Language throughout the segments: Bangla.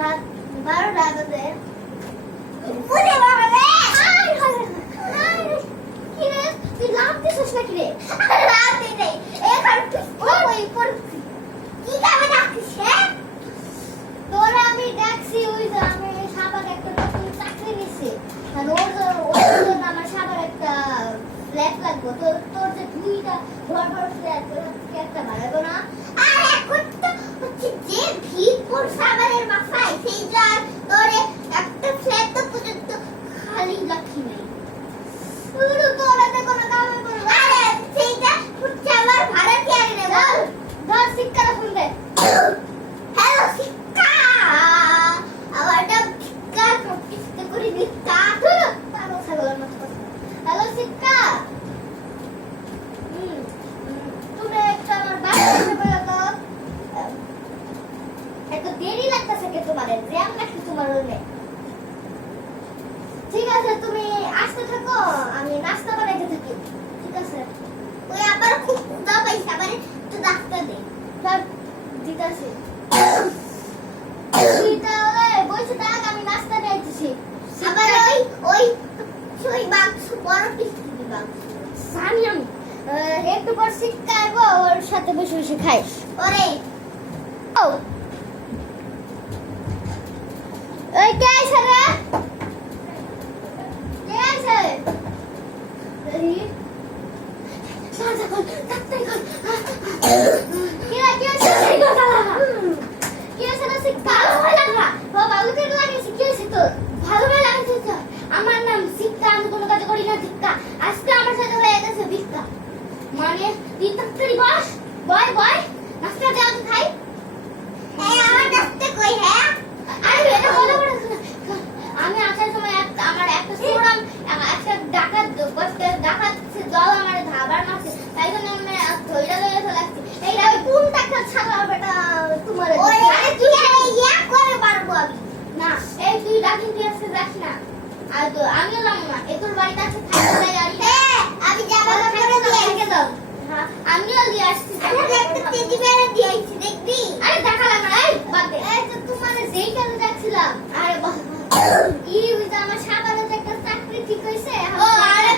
রাত 12টা বাজে ওরে বাবা রে কি রে তুই লাভ দিছিস নাকি রে লাভ দিই নাই এখন ওই পর কি কামে ডাকছিস হ্যাঁ তোরা আমি ডাকছি ওই যে আমি সাবান একটা নতুন চাকরি নিছি আর ওর জন্য আমার সাবান একটা ফ্ল্যাট লাগবে তোর যে দুইটা বড় বড় ফ্ল্যাট একটা বাড়াবো না আর এখন তো হচ্ছে যে ভিড় পর সাবানের মাথায় সেই যার তোরে একটা ফ্ল্যাট তো পর্যন্ত খালি রাখি নাই পুরো তোরাতে কোনো কাম হবে না আরে সেইটা হচ্ছে আমার ভাড়া কি আরে না ধর শিক্ষা ফোন দে হ্যালো শিক্ষা আমার নাম শিক্ষা প্রতিষ্ঠা করে দিতা পাগল ছাগলের মতো কথা হ্যালো শিক্ষা তুমি একটা আমার বাসায় বলো তো এত দেরি লাগতেছে কে তোমার জ্যাম নাকি তোমার রুমে ঠিক আছে তুমি আসতে থাকো আমি নাস্তা বানাইতে থাকি ঠিক আছে ওই আবার খুব ক্ষুধা পাইছে আবার একটু ডাক্তার দে স্যার দিতাছি তুই তাহলে বসে থাক আমি নাস্তা নিয়ে আবার ওই বাক্স বড় পিস দিবি বাক্স জানি আমি একটু পর শিক্ষা আইবো ওর সাথে বসে বসে খাই ওরে ও ওই কে আইছে রে কে আইছে রে সাজা কর তাড়াতাড়ি কর কি আছে কি কথা কি আছে না শিক্ষা ভালো লাগা বাবা ওকে লাগে শিখিয়েছি তো ভালো লাগছে তো আমার নাম শিক্ষা আমি কোনো কাজ করি না শিক্ষা আজকে আমার সাথে হয়ে গেছে বিস্তা মানে তুই তাড়াতাড়ি বস বয় বয় নাস্তা দাও তো খাই এই আমার নাস্তা কই হ্যাঁ আরে এটা বলো বড় আমি আসার সময় আমার একটা সোরাম একটা ডাকাত ডাকাত জল আমার ধাবার মারছে তাই জন্য আমি ধইরা ধইরা চলে আসছি এই ওই কোন টাকা ছাগল বেটা তোমার ওই আরে তুই ইয়া করে পারবো আমি না এই তুই ডাকিন দিয়ে আসতে যাস না আর তো আমিও যাব না এই তোর বাড়িতে আছে থাকতে গাড়ি হ্যাঁ আমি যাব না করে দিয়ে আইকে দাও হ্যাঁ আমিও দিয়ে আসছি আমি একটা তেজি বেড়া দিয়ে আইছি দেখবি আরে দেখালাম না এই বাদ দে এই তো তোমার যেই কাজে যাচ্ছিলাম আরে ই ওই যে আমার সাবানের একটা চাকরি ঠিক হইছে ও আরে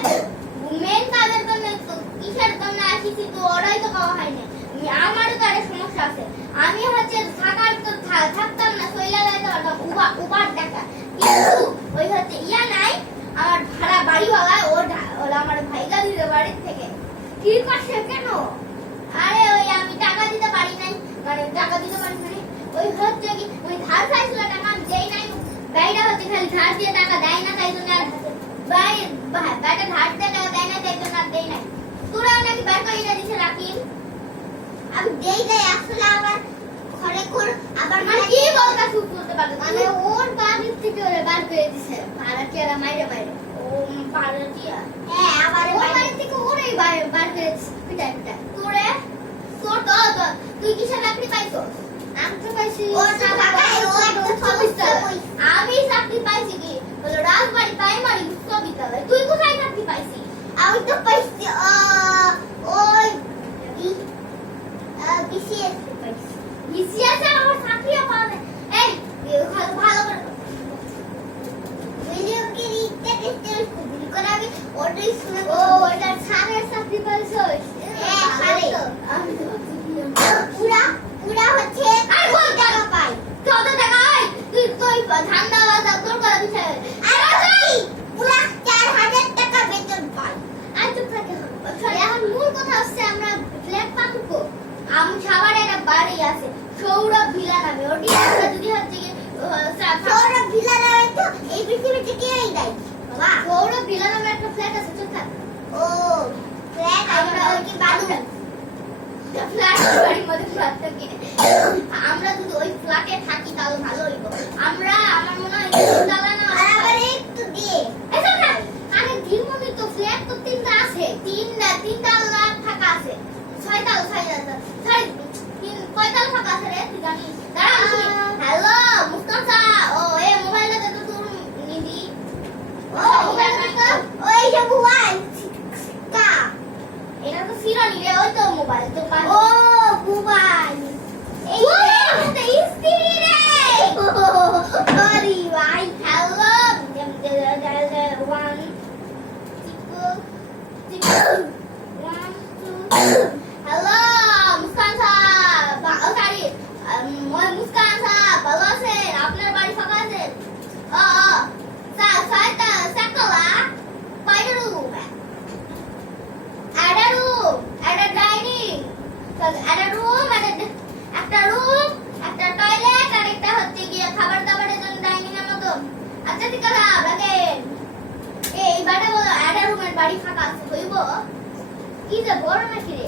মেন কাজের জন্য তো কিসের জন্য আসিছি তো ওরাই তো খাওয়া হয় না আমারও তো আরে সমস্যা আছে আমি হচ্ছে থাকার তো থাকতাম না সইলা যাইতে পারতাম উপার দেখা কিন্তু ওই হচ্ছে ইয়া নাই আমার ভাড়া বাড়িওয়ালা ওরা আমার ভাইগা দিতে বাড়ি থেকে কি করছে কেন আরে ওই আমি টাকা দিতে পারি নাই মানে টাকা দিতে পারি মানে ওই হচ্ছে কি ওই ধার চাইছিল টাকা আমি দেই নাই বাইরে হচ্ছে খালি ধার দিয়ে টাকা দেয় না তাই জন্য আর বাইরে ধার দিয়ে টাকা দেয় না তাই জন্য আর দেই নাই তোরা নাকি বাইরে কইরা দিছে রাকিন আমি দেই নাই আসলে আমার ঘরে কোন আবার মানে কি বলতা শুট করতে পারবে মানে ওর বাড়ি থেকে ওরে বার করে দিছে ভাড়াটিয়ারা মাইরে মাইরে ও ভাড়াটিয়া হ্যাঁ আবার ওর বাড়ি থেকে ওরেই বার করে দিছে পিটা পিটা তোরে তোর তো তুই কিসের চাকরি পাইছো আমি তো পাইছি ও ঢাকায় ও একটা সমস্যা আমি চাকরি পাইছি কি বলো রাজবাড়ি প্রাইমারি বিশ্ববিদ্যালয় তুই কোথায় চাকরি পাইছিস আমি তো পাইছি ওই বিসিএস পাইছি বিসিএস আমার চাকরিও পাওয়া যায় এই ভালো করে ভিডিও কি রিতে টেস্ট করে আমি ওটাই শুনে ও ওটা ছাড়ের চাকরি পাইছো হ্যাঁ ছাড়ে আমি তো পুরা হচ্ছে আর বল টাকা পাই কত টাকা হয় তুই ধান্দা বাজা তোর করা বিষয় আরে ভাই পুরা 4000 টাকা বেতন পাই আর তো থাকে এখন মূল কথা হচ্ছে আমরা ফ্ল্যাট পাবো কো সাভারে একটা বাড়ি আছে সৌরভ ভিলা নামে ওটি আমরা যদি হচ্ছে সৌরভ ভিলা নামে তো এই পৃথিবীতে কেউই নাই বাবা সৌরভ ভিলা নামে একটা ফ্ল্যাট আছে চুপ থাক ও ফ্ল্যাট আমরা ওই কি বাড়ি ফ্ল্যাট বাড়ির মধ্যে ফ্ল্যাটটা কিনে আমরা যদি ওই ফ্ল্যাটে থাকি তাহলে ভালো হইব আমরা আমার মনে হয় দালা না আবার একটু দিয়ে এটা না আরে ধীরমনি তো ফ্ল্যাট তো তিনটা আছে তিনটা লাখ টাকা আছে ছয়টা কয়টা ফাঁকা আছে রে তুই জানিস দাঁড়া হ্যালো মুস্তাফা ও এ মোবাইলটা দে তো তোর নিবি ও মোবাইলটা ওই যে মোবাইল কা এটা তো সিরানি রে ওই তো মোবাইল তো ও মোবাইল এই বেশি খারাপ লাগে এই বাড়ি বলো আড়া রুমের বাড়ি ফাঁকা আছে হইব কি যে বড় নাকি রে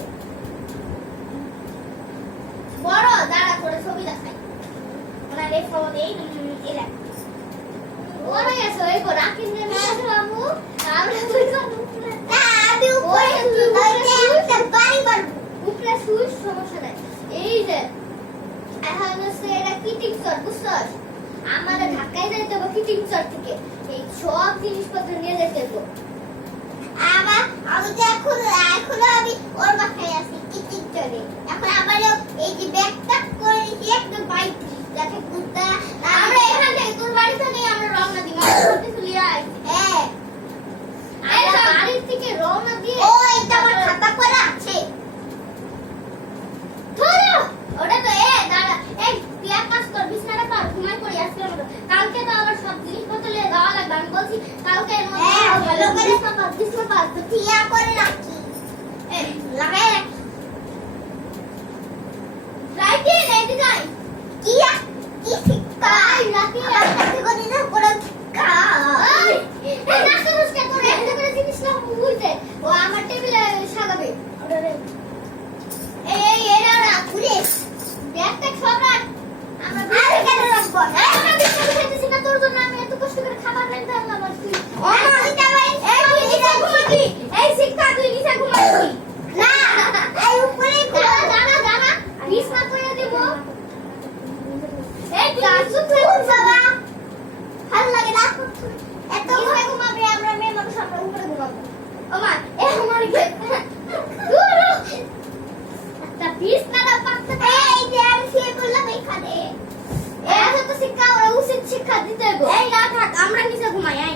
বড় দাঁড়া করে ছবি দেখাই ওনা রে ফটো দেই এরা বড় আছে ওই কো রাখিন রে মামু আমরা দুইজন না আমি উপরে একটা বাড়ি বাড়বো উপরে সুইচ সমস্যা নাই এই যে এখন হচ্ছে এটা কিটিং চর বুঝছস আমাদের ঢাকায় যাইতে হবে কিটিং চর থেকে এই সব জিনিসপত্র নিয়ে যেতে হবে আমি তো এখন আমি ওর বাসায় আছি কিটিং চরে এখন আমারও এই যে ব্যাগটা করে নিয়ে একটা বাইক যাতে কুত্তা আমরা এখান থেকে তোর বাড়ি থেকে আমরা রওনা দিই মাঠে চলে আই হ্যাঁ আমরা বাড়ি থেকে রওনা দিয়ে ও এটা আমার খাতা করা আছে ধরো ওটা তো দাঁড়া এই পিয়া পাস কর বিছনাটা পার ঘুমাই পড়ি আজকে কালকে তো আবার সব জিনিসপত্র নিয়ে যাওয়া লাগবে আমি বলছি কালকে এর মধ্যে ভালো করে সব বিছনা পাস তো পিয়া করে রাখি লাগাই রাখি রাইতে রেডি যাই কিয়া কি শিকাই রাখি রাখতে করে না করে কাই এই নাস্তা মুস্তা করে একটা করে জিনিস না বুঝতে ও আমার টেবিলে সাজাবে ওরে এই এরা রাখুরে ব্যাগটা সব রাখ আমরা আরে কেন রাখবো আমরা বিস্কুট খেতেছি না তোর জন্য আমি এত কষ্ট করে খাবার রাখতে আনলাম আর তুই অনিতা ভাই এই নিচে ঘুমাবি এই শিক্ষা তুই নিচে ঘুমাবি না এই উপরে দাঁড়া দাঁড়া বিছনা করে দেব এই কাজু করে বাবা ভালো লাগে না এত ঘরে ঘুমাবে আমরা মেয়ে মানুষ আমরা উপরে ঘুমাবো ও মা এ আমার কে তা বিছনাটা পাততে এই যে আমি শুয়ে পড়লাম এখানে এটা তো শিক্ষা ওরা উচিত শিক্ষা দিতে হবে এই না থাক আমরা নিচে ঘুমাই আই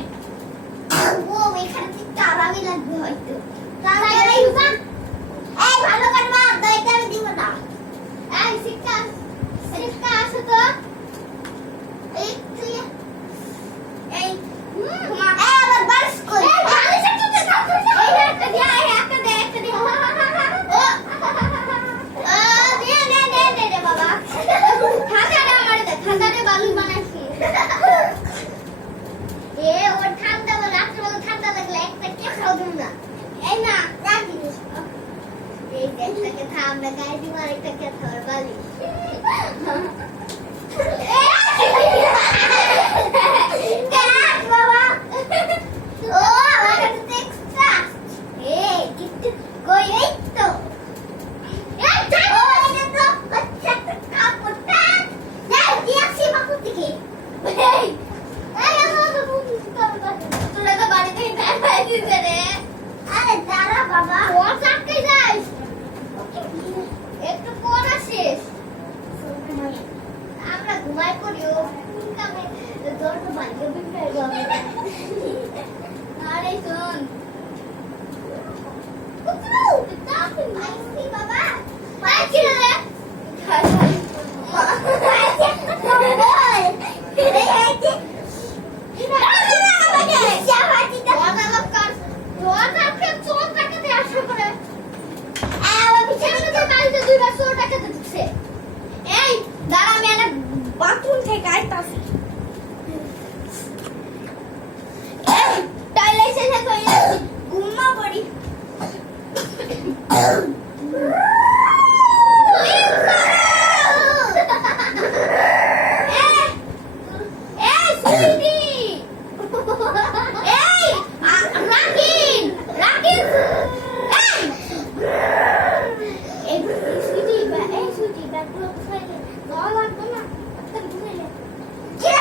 ও এখানে শিক্ষা আরামই লাগবে হয়তো তাহলে এই উঠান এই ভালো করে মার দইটা আমি দিব না এই শিক্ষা শিক্ষা আসো তো এই তুই এই ঘুমা এই আবার বাস কই এই ভালো শিক্ষা থাক এই একটা দিয়া এই একটা দে ও দে বাবা ঠান্ডা আমার দে ঠান্ডা রে বালু বানাইছি এ ওর ঠান্ডা বলে রাত্রে বলে ঠান্ডা লাগলে একটা কে খাও দিন না এই না রাখি এই দেখটাকে ঠান্ডা গায়ে দিব আর একটা কে খাওয়ার বালি বাবা ও আমার কাছে এক্সট্রা এই একটু কই এই তো আমরা ঘুমাই পড়িও আরে শোন বাবা কি রে বাথরুম থেকে আইতাছি টয়লেট শেষ হয়ে যাচ্ছে ঘুমা পড়ি কি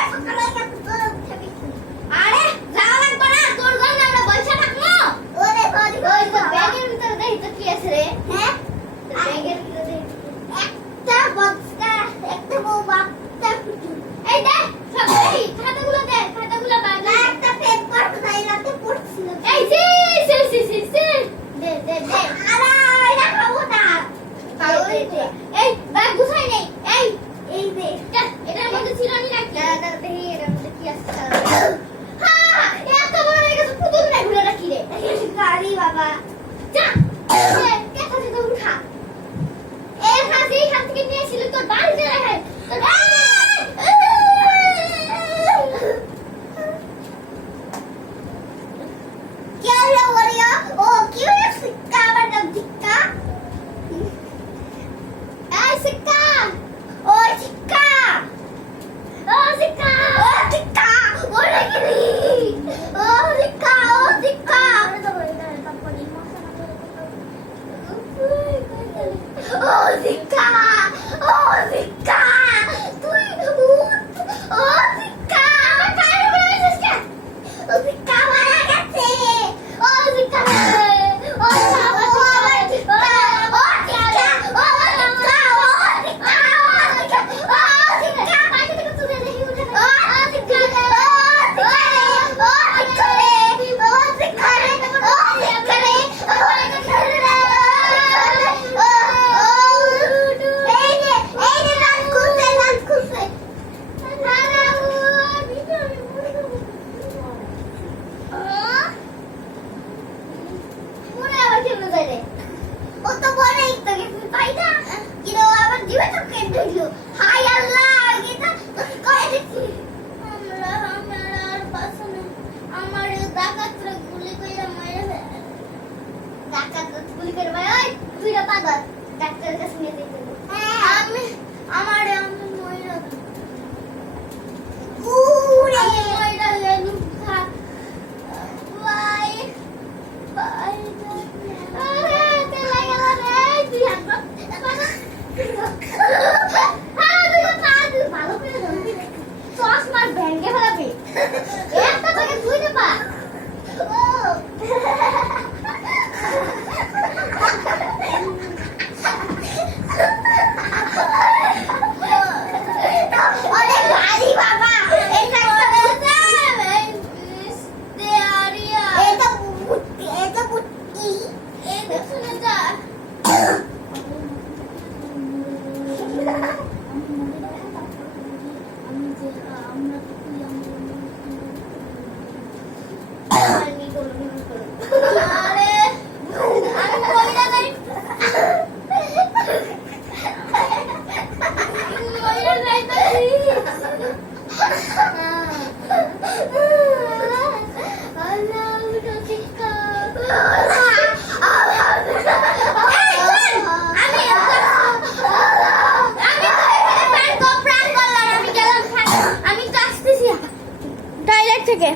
থেকে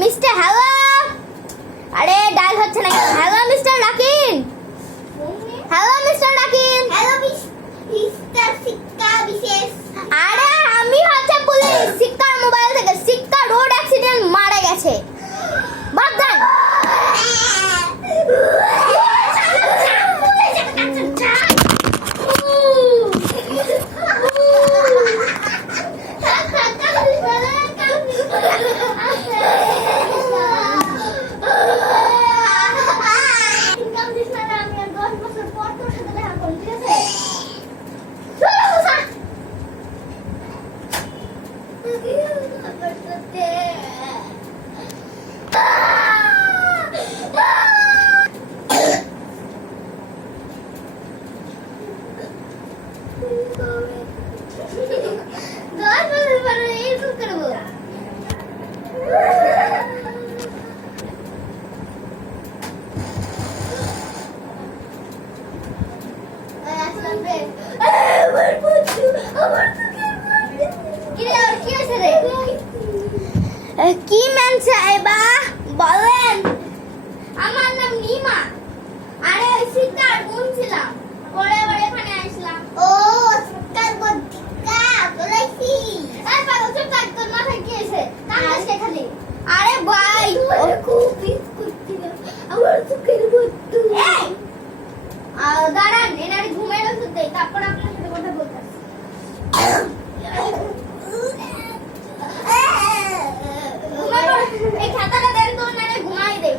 মিস্টার হ্যালো, আরে ডাল হচ্ছে না কেন? Hello mister Rakin, hello mister Rakin, hello mister Sikka বিশেষ। আরে আমি হচ্ছে পুলিশ, সিক্কার মোবাইল থেকে। সিক্কা রোড অ্যাক্সিডেন্ট মারা গেছে। বাগদান কি ম্যাম সাহেবা বলেন? আমার নাম নিমা। আরে ওই সিক্কার বোন ছিলাম, পরে আবার এখানে আসলাম। ও সিক্কার বোন, টিকা বলেছি। এই পাগল চুপ থাক, তোর মাথায় কি এসে কান্নাস খালি? আরে ভাই খুব মিস করছি না আমার চোখের মধ্যে। এই দাঁড়ান, এনারে ঘুমের ওষুধ দেই, তারপর আপনার সাথে কথা বলতেছি। এই খাতাটা দেন তো, নারে ঘুমাই দেই।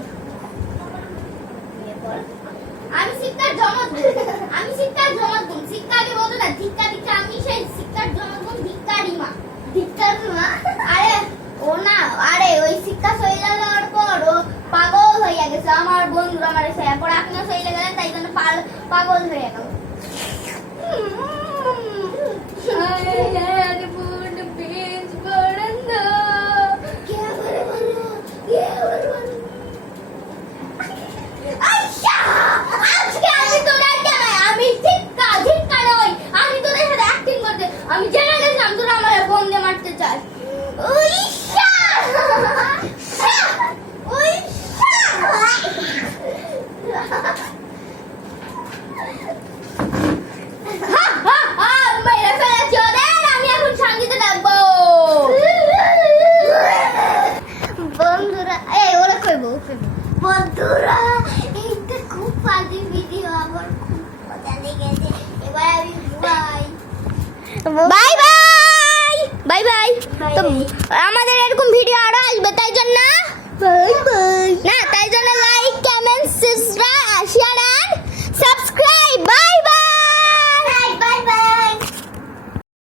আমি সিক্কার জমজ বোন, আমি সিক্কার জমজ বোন। সিক্কাকে বলতো না ধিক্কা ধিক্কা, আমি সেই সিক্কার জমজ বোন ধিক্কারি মা। ধিক্কারি মা? আরে ও না, আরে ওই সিক্কা সইলা যাওয়ার পর ও পাগল হয়ে গেছে। আমার বন্ধুরা আমার এসে পরে আপনিও সইলে গেলেন, তাই জন্য পাগল হয়ে গেল। আমি জেনে গেছিলাম তোরা আমার বোন দিয়ে মারতে চাস। আমি এখন সঙ্গীতে ডাকবো। বন্ধুরা ওরা কইবো বন্ধুরা, এইটা খুব ফানি ভিডিও, আমার খুব মজা লেগেছে। এবার আমি বাই বাই বাই বাই। তো আমাদের এরকম ভিডিও আরো আসবে, তাই জন্য বাই বাই না, তাই জন্য